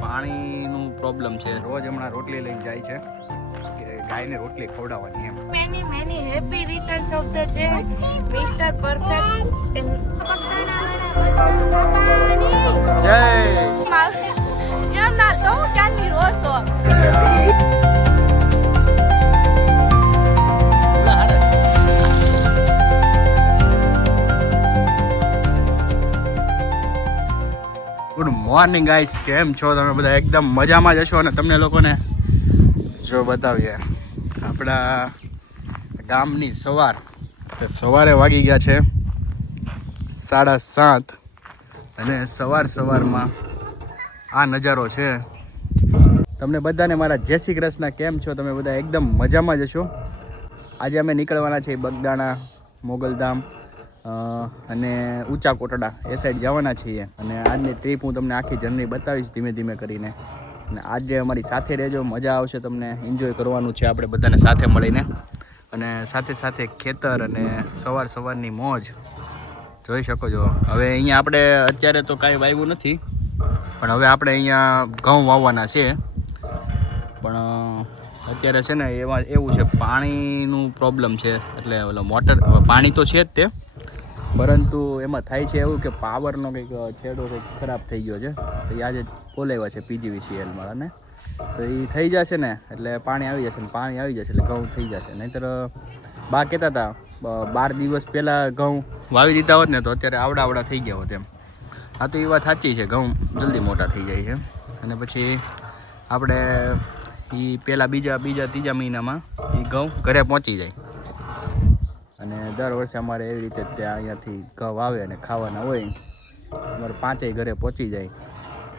પાણીનું પ્રોબ્લેમ છે. રોજ હમણાં રોટલી લઈને જાય છે. કે ગાયને રોટલી ખવડાવવાની એમ. Many many happy returns of the day mister perfect Jay. કેમ ના તો ક્યાંની રોસો મોર્નિંગ ગાઈસ કેમ છો? તમે બધા એકદમ મજામાં જ હશો અને તમને લોકોને જો બતાવીએ. આપણા ગામની સવાર. સવારે વાગી ગયા છે સાડા સાત. અને સવાર સવારમાં આ નજારો છે. તમને બધાને મારા જય શ્રી કૃષ્ણ. કેમ છો? તમે બધા એકદમ મજામાં જ હશો. આજે અમે નીકળવાના છીએ બગદાણા મોગલધામ અને ઊંચા કોટડા એ સાઈડ જવાના છીએ. અને આજની ટ્રીપ હું તમને આખી જર્ની બતાવીશ ધીમે ધીમે કરીને. અને આજે અમારી સાથે રહેજો, મજા આવશે તમને એન્જોય કરવાનું છે આપણે બધાને સાથે મળીને. અને સાથે સાથે ખેતર અને સવાર સવારની મોજ જોઈ શકો છો. હવે અહીંયા આપણે અત્યારે તો કાંઈ વાવ્યું નથી, પણ હવે આપણે અહીંયા ઘઉં વાવવાના છે. પણ અત્યારે છે ને એમાં એવું છે, પાણીનું પ્રોબ્લેમ છે. એટલે ઓલો મોટર, પાણી તો છે જ તે. પરંતુ એમાં થાય છે એવું કે પાવરનો કંઈક છેડો કંઈક ખરાબ થઈ ગયો છે. તો એ આજે બોલાવ્યા છે પીજીવીસીએલ અને તો એ થઈ જશે ને, એટલે પાણી આવી જશે ને, પાણી આવી જશે એટલે ઘઉં થઈ જશે. નહીંતર બા કહેતા હતા બાર દિવસ પહેલાં ઘઉં વાવી દીધા હોત ને, તો અત્યારે આવડા આવડા થઈ ગયા હોત એમ. હા, તો એ વાત સાચી છે, ઘઉં જલ્દી મોટા થઈ જાય છે. અને પછી આપણે એ પહેલાં બીજા બીજા, ત્રીજા મહિનામાં એ ઘઉં ઘરે પહોંચી જાય. અને દર વર્ષે અમારે એવી રીતે ત્યાં અહીંયાથી ઘઉં આવે અને ખાવાના હોય, અમારે પાંચેય ઘરે પહોંચી જાય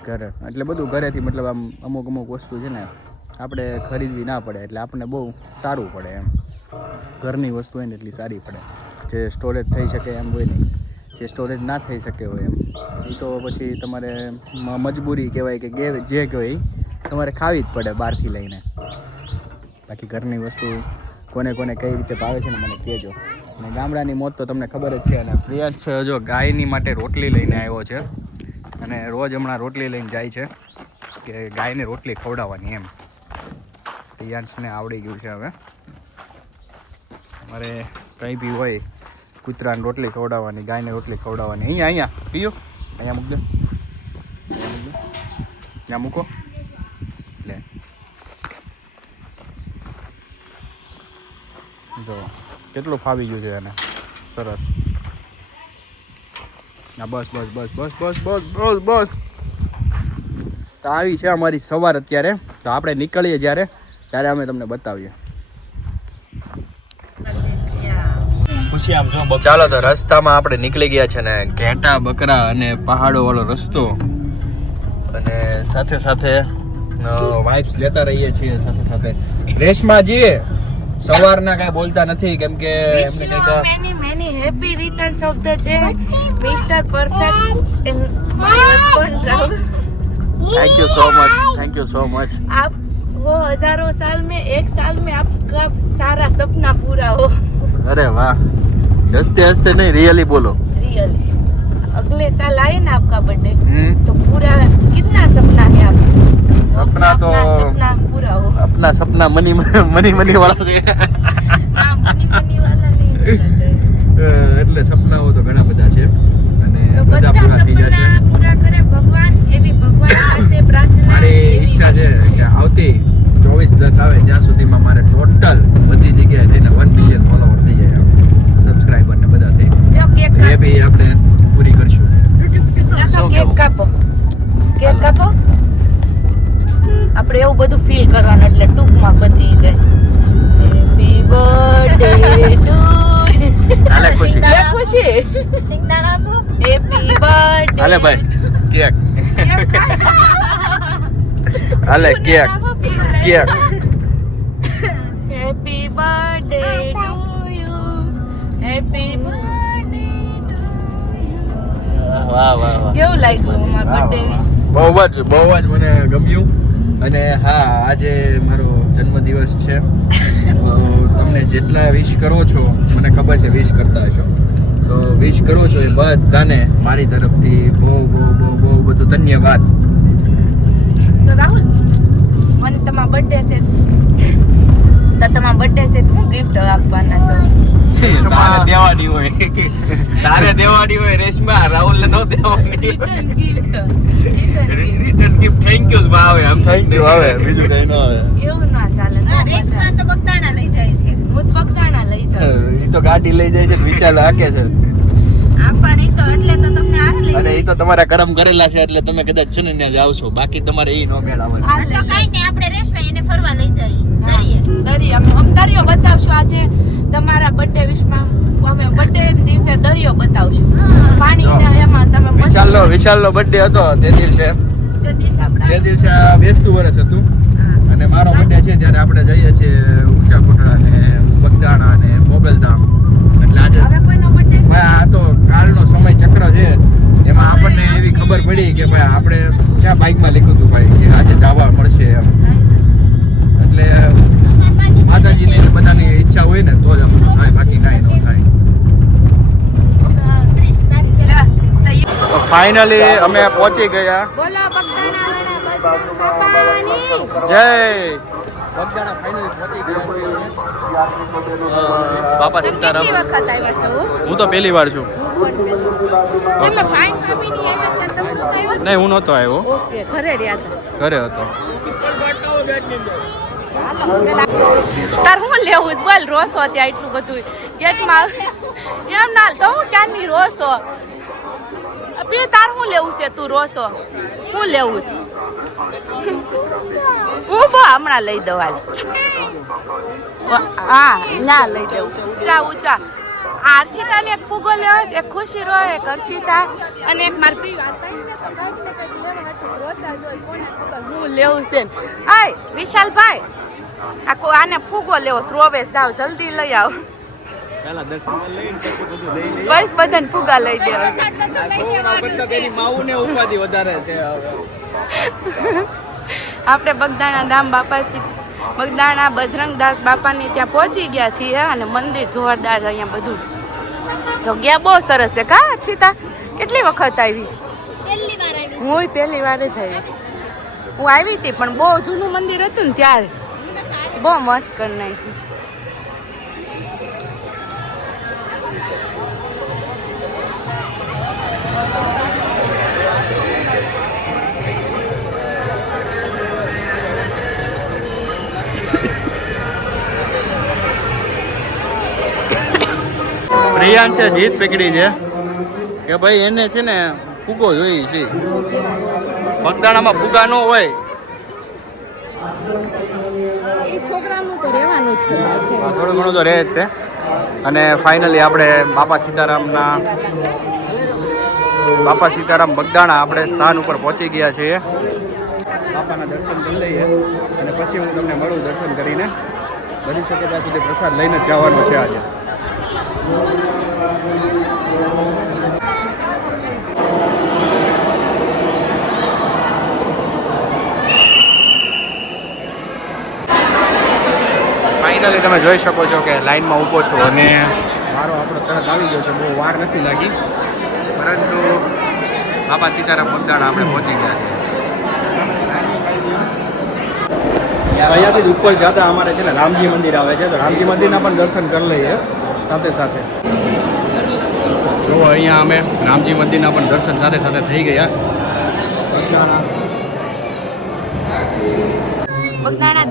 ઘરે. એટલે બધું ઘરેથી મતલબ આમ અમુક અમુક વસ્તુ છે ને, આપણે ખરીદવી ના પડે, એટલે આપણને બહુ સારું પડે એમ. ઘરની વસ્તુ હોય ને એટલી સારી પડે. જે સ્ટોરેજ થઈ શકે એમ હોય નહીં, જે સ્ટોરેજ ના થઈ શકે હોય એમ. એ તો પછી તમારે મજબૂરી કહેવાય કે જે કહેવાય તમારે ખાવી જ પડે બહારથી લઈને. બાકી ઘરની વસ્તુ કોને કોને કઈ રીતે ભાવે છે ને મને કહેજો. અને ગામડાની મોત તો તમને ખબર જ છે અને પ્રિયાંશ જો ગાયની માટે રોટલી લઈને આવ્યો છે. અને રોજ હમણાં રોટલી લઈને જાય છે કે ગાયને રોટલી ખવડાવવાની એમ. પ્રિયાંશને આવડી ગયું છે હવે. અમારે કંઈ બી હોય, કૂતરાને રોટલી ખવડાવવાની, ગાયને રોટલી ખવડાવવાની. અહીંયા અહીંયા પીઓ અહીંયા મૂકજો અહીંયા મૂકો લે જો કેટલું ફાવી ગયું છે એને? સરસ. હા બસ બસ બસ બસ બસ બસ બસ બસ. તો આવી છે અમારી સવાર અત્યારે. તો આપણે નીકળીએ જ્યારે, ત્યારે અમે તમને બતાવીએ. ચાલો તો રસ્તામાં આપણે નીકળી ગયા છે ને, ઘેટા, બકરા અને પહાડો વાળો રસ્તો. અને સાથે સાથે વાઇબ્સ લેતા રહીએ છીએ સાથે સાથે. રેશમાજી સવારના કાંઈ બોલતા નથી કેમ કે wish એમને you કંઈક many many happy returns of the day mr perfect and my husband Rahul thank you so much thank you so much आप वो हजारों साल में एक साल में आपका सारा सपना पूरा हो अरे वाह हंसते हंसते नहीं रियली बोलो रियली अगले साल आए ना आपका बर्थडे हम्म तो पूरा कितना सपना है आप सपना तो अपना सपना पूरा हो अपना सपना मनी मनी मनी वाला છે हाँ मनी मनी वाला नहीं होना चाहिए એટલે સપનાઓ તો ઘણા બધા છે અને તો બધા બધા પૂરા થઈ જશે સપના પૂરા કરે ભગવાન એવી ભગવાન પાસે પ્રાર્થના મારી એવી ઈચ્છા છે wish કે આવતી ચોવીસ દસ આવે ત્યાં સુધીમાં મારે ટોટલ બધી જગ્યાએ થઈને વન મિલિયન ફોલોવર થઈ જાય સબસ્ક્રાઈબર ને બધા થઈ લ્યો કેક એ કાપો બી આપણે કેક કાપો. કેક કાપો. આપણે એવું બધું ફીલ કરવાનું એટલે ટૂંકમાં પતી જાય. હેપી બર્થડે ટુ હાલે ખુશી. ખુશી. સિંગદાણા આપો. હેપી બર્થડે હાલે ભાઈ. કેક. હાલે cake. Cake. Happy birthday to you happy birthday વાહ વાહ વાહ. કેવું લાગ્યું અમાર બર્થડે વિશ બહુ જ બહુ જ મને ગમ્યું. અને હા આજે મારો જન્મદિવસ છે. તો તમને જેટલા વિશ કરો છો મને ખબર છે વિશ કરતા હશો. તો વિશ કરો છો એ બધાને મારી તરફથી બહુ બહુ બહુ બહુ બધું ધન્યવાદ. બર્થડે છે. તો તમારા બર્થડે છે તો હું ગિફ્ટ આપવાના છો. તારે દેવાની હોય. તારે દેવાની હોય રેશમા રાહુલ ને નો દેવાની return gift return gift thank you ભાવે આમ. થેન્ક યુ આવે બીજું કઈ ન આવે. એવું ના ચાલે ના રેશમા તો બગદાણા લઈ જાય છે. હું બગદાણા લઈ જાઉં એ તો ગાડી લઈ જાય છે વિશાલ હાકે છે. અને એ તો તમારા કરમ કરેલા છે એટલે તમે કદાચ છે ને ત્યાં જાવ છો બાકી તમારે એ નો મેળ આવે તો કઈ નહીં આપણે રેશમા એને ફરવા લઈ જઈએ દરિયે. દરિયે અમે દરિયો બતાવશું આજે. તમારા બર્થડે વિશમાં અમે બર્થડે દિવસે દરિયો બતાવશું. પાણી ને એમાં તમે મસ્ત- વિશાલનો વિશાલનો બર્થડે હતો તે દિવસે. તે દિવસે આપણે તે દિવસે આ બેસતું વર્ષ હતું. અને મારો બર્થડે છે ત્યારે આપણે જઈએ છીએ ઊંચા કોટડા ને બગદાણા ને મોગલધામ. એટલે આજે હવે કોઈનો બર્થડે ભાઈ આ તો કાલનો સમય ચક્ર છે. એમાં આપણને એવી ખબર પડી કે ભાઈ આપણે ક્યાં બાઇકમાં લખ્યું હતું ભાઈ કે આજે જવા મળશે એમ. એટલે માતાજીની બધાની ઈચ્છા હોય ને તો જ થાય બાકી કાંઈ ન થાય. ત્રીસ તારીખે. લે, તો એ- ફાઇનલી અમે પહોંચી ગયા. જય. બગદાણા ફાઇનલી પહોંચી ગયા બાપા સીતારામ. વખત આવ્યા છો? હું? તો પહેલી વાર છું. તમે ફાઇન કાપીને આવ્યા હતા, તમે નહોતા આવ્યા? નહીં હું નહોતો આવ્યો. ઓકે ઘરે રહ્યા હતા. ઘરે હતો. તાર હું લેવું? છે? બોલ રોસો ત્યાં એટલું બધું. ગેટમાં એમ ના તો હું ક્યાંની રોસો બે તાર હું લેવું છે તું રોસો હું લેવું? હમણાં લઈ દઉં હાલ હા ના લઈ દઉં ઊંચા ઊંચા આ હર્ષિતાને એક ફૂગો લેવો એક ખુશી રો એક હર્ષિતા અને એક મારી. આ હું લેવું છે. આય વિશાલભાઈ આખો આને ફૂગો લેવો. રોવે જાવ જલ્દી લઈ આવો પહેલા દર્શન લઈને પછી બધું લઈ લઈએ બસ બધાને ફુગા લઈ દેવા કરતા ને ઉપાધિ વધારે છે હવે આપણે બગદાણા ધામ બાપા બગદાણા બજરંગદાસ બાપાની ત્યાં પહોંચી ગયા છીએ અને મંદિર જોરદાર અહીંયા બધું જગ્યા બહુ સરસ છે. કા સીતા કેટલી વખત આવી? હું પહેલી વાર જ આવી. હું આવી હતી પણ બહુ જૂનું મંદિર હતું ને ત્યારે. બહુ મસ્ત કરી નાખ્યું. પ્રિયાંશ છે જીત પકડી છે. કે ભાઈ એને છે ને ફૂગો જોઈએ છે. બગદાણામાં ફૂગા ન હોય. એ છોકરાનું તો રહેવાનું જ છે હા, થોડું ઘણું તો રહે જ તે. અને ફાઇનલી આપણે બાપા સીતારામના બાપા સીતારામ બગદાણા આપણે સ્થાન ઉપર પહોંચી ગયા છીએ. બાપાના દર્શન કરી લઈએ અને પછી હું તમને મળું દર્શન કરીને. બની શકે ત્યાં સુધી પ્રસાદ લઈને જ જવાનો છે આજે. ફાઇનલી તમે જોઈ શકો છો કે લાઈનમાં ઊભો છો અને મારો આપણો તરત આવી ગયો છે. બહુ વાર નથી લાગી. પરંતુ બાપા સીતારામ બગદાણા આપણે પહોંચી ગયા છે. અહીંયાથી ઉપર જતા અમારે છે ને રામજી મંદિર આવે છે. તો રામજી મંદિરના પણ દર્શન કરી લઈએ. સાથે સાથે. જો અહીંયા અમે રામજી મંદિરના પણ દર્શન સાથે સાથે થઈ ગયા. બગદાણા.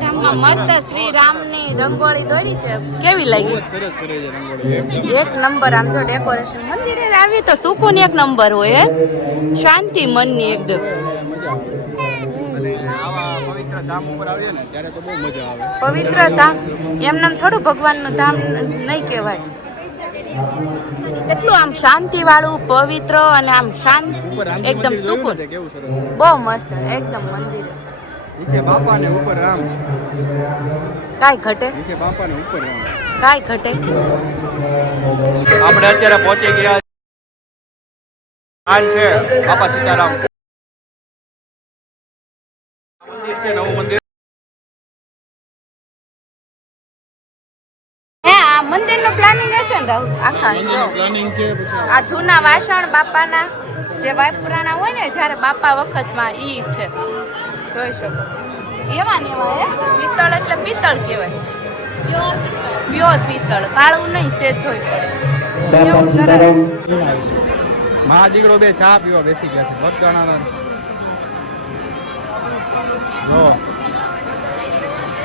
ધામમાં મસ્ત શ્રી રામની રંગોળી દોરી છે. કેવી લાગી? સરસ રંગોળી. એક નંબર આમ જો ડેકોરેશન મંદિરે આવી તો સુકૂન એક નંબર હોય? શાંતિ મનની એકદમ. પવિત્ર ધામ ઉપર આવીએ ને ત્યારે તો બહુ મજા આવે. પવિત્ર ધામ એમનામ થોડું ભગવાનનું ધામ નહીં કહેવાય. એટલું આમ શાંતિ વાળું પવિત્ર અને આમ શાંત એકદમ સુકૂન. બહુ મસ્ત એકદમ મંદિર. નીચે બાપા ને ઉપર રામ. કાઈ ઘટે? નીચે બાપા ને ઉપર રામ. કાઈ ઘટે? આપણે અત્યારે પહોંચી ગયા છે બાપા સીતારામ. ને આખા જો. આ જૂના વાસણ બાપાના જે વાપરાના હોય ને જ્યારે બાપા વખતમાં ઈ છે. જોઈ શકો. એવા ને એવા હે? પિત્તળ એટલે પિત્તળ કહેવાય. પ્યોર પિત્તળ. કાળું નહીં સેજ હોય. મા દીકરો બે ચા પીવા બેસી ગયા છે વગદાણાનો જો.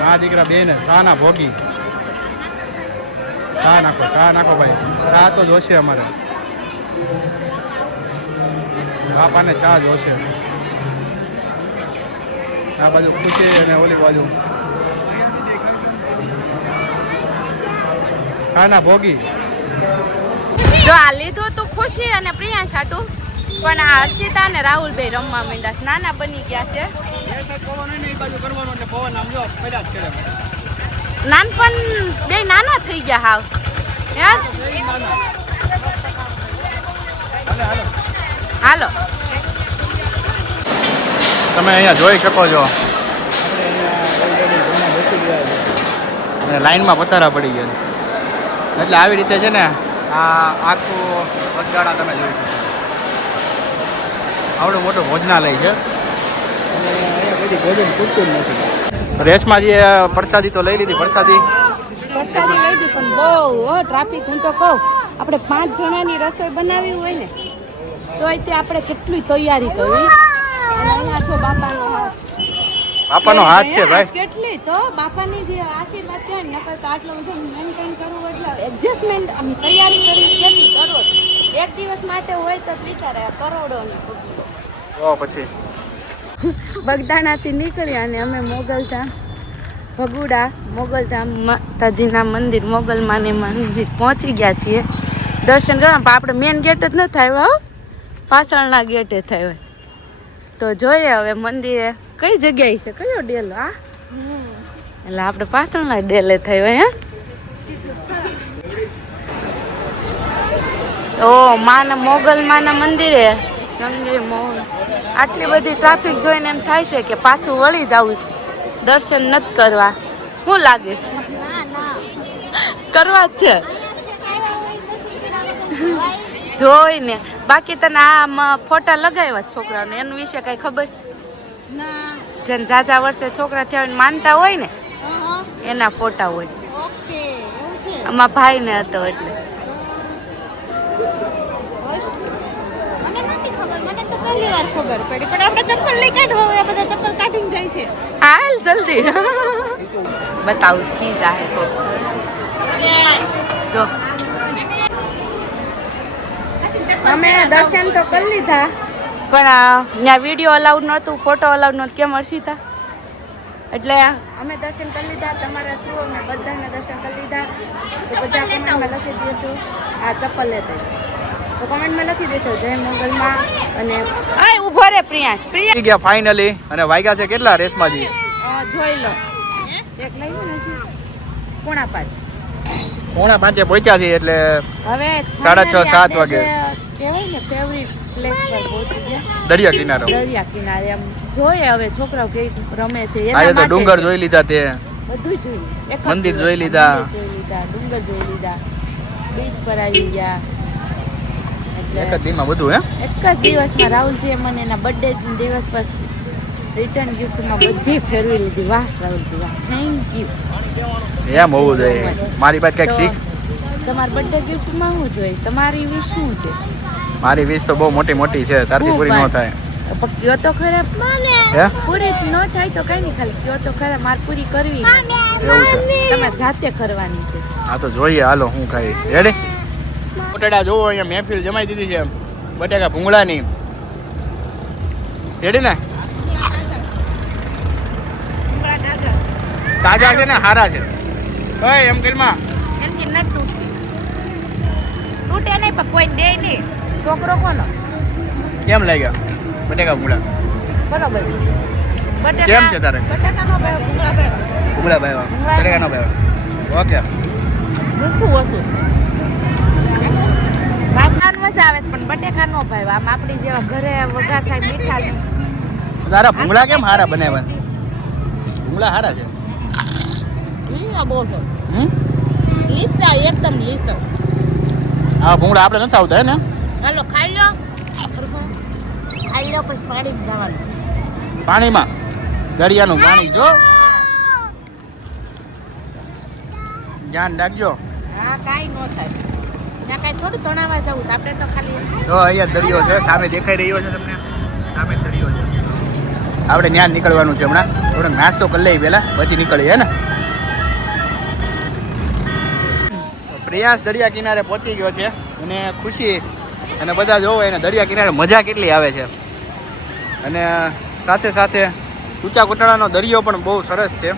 મા દીકરા બે ને ચા ના ભોગી. ચા નાખો ચા નાખો ભાઈ. ચા તો જોશે અમારે. બાપાને ચા જોશે. આ બાજુ ખુશી અને ઓલી બાજુ. ખાના ના ભોગી. જો આ લીધું તું ખુશી અને પ્રિયા સાટુ પણ આ હર્ષિતા અને રાહુલભાઈ રમવા માંડ્યા છે. નાના બની ગયા છે. નાનપણ બે નાના થઈ ગયા હાવ. યસ? હાલો. તમે અહીંયા જોઈ શકો છો. અને લાઈનમાં પથારા પડી ગયા છે. એટલે આવી રીતે છે ને આ આખું વચગાળા તમે જોઈ શકો આવડો મોટો ભોજનાલય છે. અને અહીંયા કોઈ ભોજન પૂરતું જ નથી. રેસમાં જે પ્રસાદી તો લઈ લીધી પ્રસાદી પ્રસાદી લઈ લીધી પણ બહુ ટ્રાફિક હું તો કહું આપણે પાંચ જણાની રસોઈ બનાવી હોય ને તો તે આપણે કેટલી તૈયારી કરવી? અને અહીંયા છો બાપાનો હાથ. બાપાનો હાથ છે ભાઈ. કેટલી તો બાપાની જે આશીર્વાદ છે ને નકર તો આટલો બધો મેન્ટેન કરવું એટલે એડજસ્ટમેન્ટ આમ તૈયારી કરવી કેટલી કરો એક દિવસ માટે હોય તો વિચારે કરોડો ને તો પછી? બગદાણાથી નીકળ્યા અને અમે મોગલધામ, ભગુડા, મોગલધામ માતાજીના મંદિર મોગલમાને મંદિર પહોંચી ગયા છીએ. દર્શન કરવા, પણ આપણે મેન ગેટ જ નથી આવ્યા હો. પાછળના ગેટે થયો તો જોઈએ હવે મંદિરે કઈ જગ્યાએ છે? કયો ડેલો? આ એટલે આપણે પાછળના ડેલે થયો હે ઓ, માના મોગલ માના મંદિરે. સંગે મોગલ આટલી બધી ટ્રાફિક જોઈને એમ થાય છે કે પાછું વળી જવું છે. દર્શન નથી કરવા. શું લાગે છે? કરવા જ છે. જોઈને. બાકી તને આમાં ફોટા લગાવ્યા છોકરાને. છોકરાઓને એનું વિશે કઈ ખબર છે? જેને જાજા વર્ષે છોકરા થયા હોય માનતા હોય ને એના ફોટા હોય. આમાં ભાઈ ને હતો એટલે મને નથી ખબર પહેલી વાર ખબર પડી પણ આપણે ચપ્પલ નહીં કાઢવા હોય આ બધા ચપ્પલ કાઢીને જાય છે. હાલ જલ્દી. બતાવું કી જાહે તો. જો. અમે દર્શન તો કરી લીધા. પણ ત્યાં વીડિયો અલાઉડ નહોતું ફોટો અલાઉડ નહોતું. કેમ હર્ષિતા? એટલે અમે દર્શન કરી લીધા તમારા થ્રુ અમે બધાને દર્શન કરી લીધા. તો બધા લખી દઈશું આ ચપ્પલ લેતા તો કમેન્ટમાં લખી દેજો. જય મોગલમાં અને આય ઊભો રે પ્રિયાંશ પ્રિયા. થઈ ગયા ફાઇનલી અને વાગ્યા છે કેટલા રેસમાં જી? જોઈ લો. એક લઈ લો. પોણા પાંચ. પોણા પાંચે પહોંચ્યા છીએ એટલે હવે સાડા છ, સાત વાગે. કહેવાય ને ફેવરિટ પ્લેસ પર પહોંચી ગયા. દરિયા કિનારો. દરિયા કિનારે એમ. જોઈએ હવે છોકરાઓ કે રમે છે એના આજે તો ડુંગર જોઈ લીધા તે. બધું જોયું. એક મંદિર જોઈ લીધા. જોઈ લીધા ડુંગર જોઈ લીધા બીચ પર આવી ગયા. એક જ દીમાં બધું હે એક જ દિવસમાં રાહુલજીએ મને એના બર્થડે દિવસ પર રિટર્ન ગિફ્ટમાં બધી ફેરવી લીધી. વાહ રાહુલજી વાહ. થેન્ક યુ એમ હોવું જોઈએ. મારી પાસે કંઈક શીખ? તમારા બર્થડે ગિફ્ટમાં શું જોઈએ? તમારી વિશ શું છે? મારી વિશ તો બહુ મોટી મોટી છે. તારથી પૂરી ન. થાય. કયો તો ખરે? હે? પૂરી ન થાય તો કઈ નહીં ખાલી કયો તો ખરે? મારે પૂરી કરવી એવું છે? તમે જાતે કરવાની છે. હા તો જોઈએ. હાલો હું ખાઈ. રેડી બટાટા જોવો અહીંયા મહેફિલ જમાઈ દીધી છે. બટાકા ભૂંગળાની. રેડી ને? તાજા છે ને હારા છે. ઓય એમ કરીમાં એમથી ન તૂટે નહીં પણ કોઈ દે નહીં. છોકરો કોનો? કેમ લાગ્યા બટેકા ભૂંગળા. બરાબર. કેમ છે તારે? બટાકાનો ભાવ ભૂંગળા ભાવ ભૂંગળા બટાકાનો ઓકે. હતું મજા આવે પણ બટેકા નો ભાવ આમ આપણી જેવા ઘરે વઘાર થાય મીઠા ને. તારા ભૂંગળા કેમ હારા બનાવ્યા ભૂંગળા હારા છે? બહુ હમ? લીસા એકદમ લીસો. આ ભૂંગળા આપણે નથી આવતા હે ને? હાલો ખાઈ લો. ખાઈ લો પછી પાણી જવાનું. પાણીમાં? દરિયાનું પાણી જો. ધ્યાન રાખજો. હા કાંઈ ન થાય. તો અહીંયા દરિયો છે, સામે દેખાઈ રહ્યો છે તમને. સામે દરિયો છે. આપણે ત્યાં નીકળવાનું છે હમણાં. થોડોક નાસ્તો કરી લઈએ પહેલાં, પછી નીકળીએ ને? પ્રયાસ દરિયા કિનારે પહોંચી ગયો છે અને ખુશી અને બધા જોવો એને દરિયા કિનારે મજા કેટલી આવે છે. અને સાથે સાથે ઊંચા કોટાળાનો દરિયો પણ બહુ સરસ છે.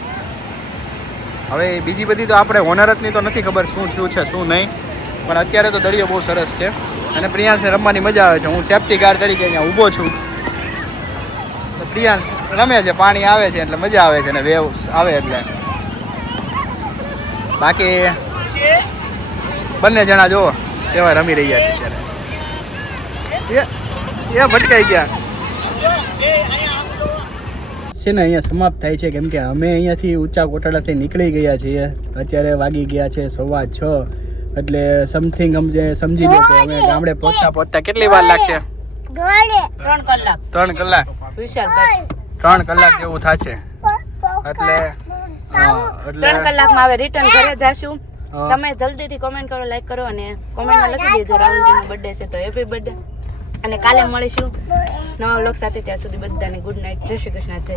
હવે બીજી બધી તો આપણે હોનરતની તો નથી ખબર શું થયું છે, શું નહીં. પણ અત્યારે તો દરિયો બહુ સરસ છે. અને પ્રિયાંશને રમવાની મજા આવે છે. હું સેફટી ગાર્ડ તરીકે અહીંયા ઊભો છું. પ્રિયાંશ રમે છે, પાણી આવે છે એટલે મજા આવે છે અને વેવ આવે એટલે. બાકી બંને જણા જુઓ, કેવા રમી રહ્યા છે અત્યારે. એ ભટકાઈ ગયા. છે ને, અહીંયા સમાપ્ત થાય છે. કેમ કે અમે અહીંયાથી ઊંચા કોટાડાથી નીકળી ગયા છીએ. અત્યારે વાગી ગયા છે સવા છ. એટલે સમથિંગ સમજે સમજી લો કે અમે ગામડે પહોંચતા પહોંચતા કેટલી વાર લાગશે? ત્રણ કલાક. ત્રણ કલાક? ત્રણ કલાક જેવું થશે. એટલે ત્રણ કલાકમાં હવે રિટર્ન ઘરે જાશું. તમે જલ્દીથી કોમેન્ટ કરો લાઈક કરો અને કોમેન્ટમાં લખી દેજો રાહુલજીનો બર્થડે છે તો હેપી બર્થડે અને કાલે મળીશું નવા વ્લોગ સાથે. ત્યાં સુધી બધાને ગુડ નાઇટ જય શ્રી કૃષ્ણ. જય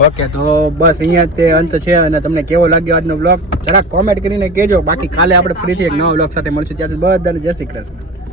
ઓકે, તો બસ અહીંયા તે અંત છે અને તમને કેવો લાગ્યો આજનો બ્લોગ જરાક કોમેન્ટ કરીને કહેજો. બાકી કાલે આપણે ફરીથી એક નવા બ્લોગ સાથે મળશું. ત્યાં સુધી બધાને જય શ્રી કૃષ્ણ.